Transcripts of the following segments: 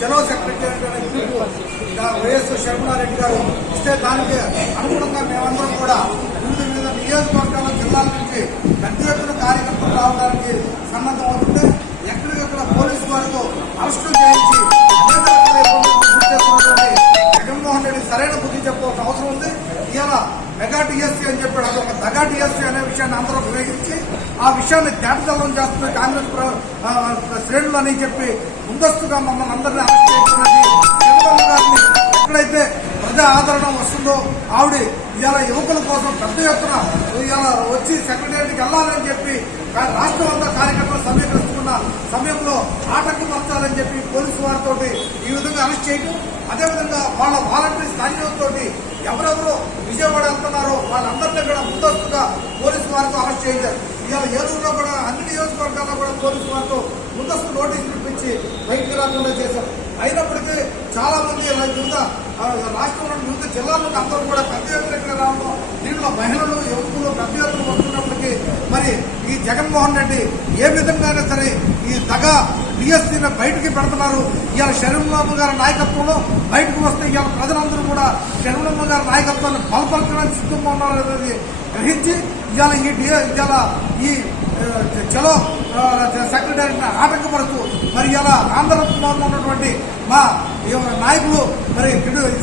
చలో secretary YS Sharmila Reddy గారు ఇస్తే దానికి అనుగుణంగా మేమందరం కూడా వివిధ నియోజకవర్గాల జిల్లాల నుంచి పెద్ద ఎత్తున కార్యకర్తలు రావడానికి సన్నద్ధం అవుతుంటే ఎక్కడికక్కడ పోలీసు వారితో అరెస్టులు చేయించి జగన్మోహన్ రెడ్డి సరైన బుద్ధి చెప్పవలసిన అవసరం ఉంది. ఇవాళ మెగా టీఎస్సీ అని చెప్పాడు, అదొక దగా టీఎస్సీ అనే విషయాన్ని అందరూ ఉపయోగించి ఆ విషయాన్ని తేటతెల్లం చేస్తుంది కాంగ్రెస్ శ్రేణులు అని చెప్పి ముందస్తుగా మమ్మల్ని అందరినీ అరెస్ట్ చేస్తున్నది. జగన్మోహన్ గారిని ఎక్కడైతే ప్రజా ఆదరణ వస్తుందో ఆవిడ ఇవాళ యువకుల కోసం పెద్ద ఎత్తున ఇవాళ వచ్చి సెక్రటేరియట్కి వెళ్లాలని చెప్పి రాష్ట్రం అంతా కార్యకర్తలు సమీకరిస్తున్న సమయంలో ఆటంకపరచాలని చెప్పి పోలీసు వారితో ఈ విధంగా అరెస్ట్ చేయడం, అదేవిధంగా వాళ్ళ వాలంటరీ సైన్యంతో ఎవరెవరు విజయవాడ వెళ్తున్నారో వాళ్ళందరినీ కూడా ముందస్తుగా పోలీసు వారితో అరెస్ట్ చేయించారు. ఇవాళ ఏలూరులో కూడా అన్ని నియోజకవర్గాల్లో కూడా పోలీసు వారితో ముందస్తు నోటీసులు ఇప్పించి బయటికి రాకుండా చేశారు. అయినప్పటికీ చాలా మంది వివిధ రాష్ట్రంలో వివిధ జిల్లాల నుండి అందరూ కూడా పెద్ద ఎత్తున రావడం, దీంట్లో మహిళలు యువకులు పెద్ద ఎత్తున వస్తున్నప్పటికీ మరి ఈ జగన్మోహన్ రెడ్డి ఏ విధంగానే సరే ఈ దగా డిఎస్సీని బయటికి పెడుతున్నారు. ఇవాళ షర్మిలమ్మ గారి నాయకత్వంలో బయటకు వస్తే ఇవాళ ప్రజలందరూ కూడా షర్మిలమ్మ గారి నాయకత్వాన్ని బలపరచడానికి సిద్ధంగా ఉన్నారనేది గ్రహించి ఇవాళ ఈ చలో సెక్రటరీని ఆటంకపరుస్తూ మరి ఇలా ఆంధ్రప్రదేశ్లో ఉన్నటువంటి మా నాయకులు మరి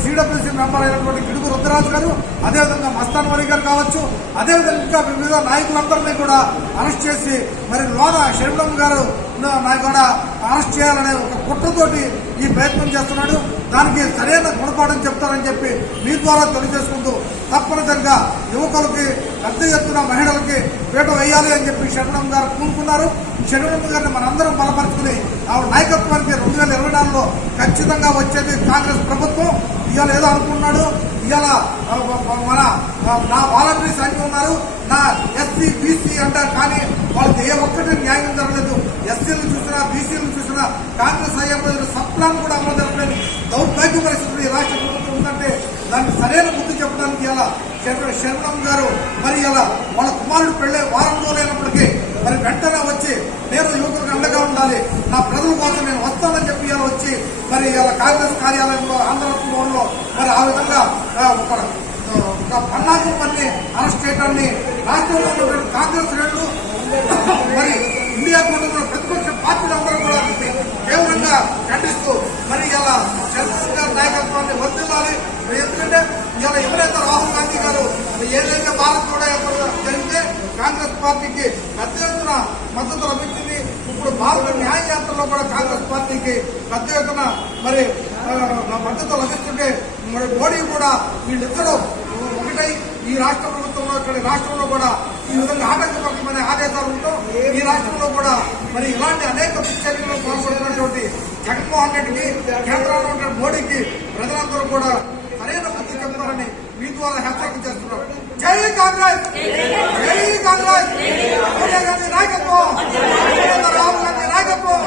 సిడబ్ల్యూసీ మెంబర్ అయినటువంటి గిడుగు రుద్రరాజు గారు, అదేవిధంగా మస్తాన్ వలి గారు కావచ్చు, అదేవిధంగా ఇంకా వివిధ నాయకులందరినీ కూడా అరెస్ట్ చేసి మరి లోన షర్మిలమ్మ గారు కూడా అరెస్ట్ చేయాలనే ఒక కుట్రతోటి ఈ ప్రయత్నం చేస్తున్నాడు. దానికి సరైన గుణపాఠం చెప్తారని చెప్పి మీ ద్వారా తెలియజేసుకుంటూ తప్పనిసరిగా యువకులకి పెద్ద ఎత్తున మహిళలకి పీట వేయాలి అని చెప్పి షర్మిలమ్మ గారు కూనుకున్నారు. షర్మిలమ్మ గారిని మనందరం బలపరుచుకుని ఆవిడ నాయకత్వానికి 2024లో ఖచ్చితంగా వచ్చేది కాంగ్రెస్ ప్రభుత్వం. ఇవాళ ఏదో అనుకున్నాడు, ఇవాళ నా వాలంటరీ సైన్యం ఉన్నారు, నా ఎస్సీ బీసీ అంటారు, కానీ వాళ్ళకి ఏ ఒక్కటి న్యాయం జరగలేదు. ఎస్సీలు చూసినా బీసీలు చూసినా కాంగ్రెస్ హయాంలో సప్లాన్ కూడా అమలు జరగలేదు. దౌర్భాగ్య పరిస్థితులు ఈ రాష్ట్ర ప్రభుత్వం ఉందంటే దానికి సరైన బుద్ధి చెప్పడానికి ఇలా షర్మిలమ్మ గారు మరి ఇలా వాళ్ళ కుమారుడు పెళ్లి వారంలో లేనప్పటికీ మరి వెంటనే వచ్చి నేను యువకులకు అండగా ఉండాలి, నా ప్రజల కోసం నేను వస్తానని చెప్పి ఇలా వచ్చి మరి ఇలా కాంగ్రెస్ కార్యాలయంలో ఆంధ్రప్రదేశ్లో మరి ఆ విధంగా ఒక పన్నాగం పని అరెస్ట్ చేయడాన్ని రాష్ట్రంలో ఉన్నటువంటి కాంగ్రెస్ శ్రేణులు మరి ఇండియాకు ఉన్న ప్రతిపక్ష పార్టీలందరూ కూడా తీవ్రంగా ఖండిస్తూ మరి ఇలా చంద్రబాబు గారి నాయకత్వాన్ని వర్ధిల్లాలి. ఎందుకంటే ఇలా ఎవరైతే రాహుల్ గాంధీ గారు ఏదైతే భారత్ కూడా జరిగితే కాంగ్రెస్ పార్టీకి పెద్ద ఎత్తున మద్దతు లభించింది. ఇప్పుడు భారత న్యాయ యాత్రలో కూడా కాంగ్రెస్ పార్టీకి పెద్ద ఎత్తున మరి మద్దతు లభిస్తుంటే మరి మోడీ కూడా వీళ్ళిద్దరూ ఒకటై ఈ రాష్ట్ర ప్రభుత్వంలో ఇక్కడ రాష్ట్రంలో కూడా ఈ విధంగా ఆటంకపరచమనే ఆదేశాలు ఉంటాం. ఈ రాష్ట్రంలో కూడా మరి ఇలాంటి అనేక చర్యలను పాల్పడుతున్నటువంటి జగన్మోహన్ రెడ్డికి, కేంద్రంలో ఉన్న మోడీకి ప్రజలందరూ కూడా సరైన బుద్ధి చెప్తారని మీ ద్వారా హెచ్చరిక చేస్తున్నారు. జై కాంగ్రెస్, జై కాంగ్రెస్, సోనియా గాంధీ నాయకత్వం, రాహుల్ గాంధీ నాయకత్వం.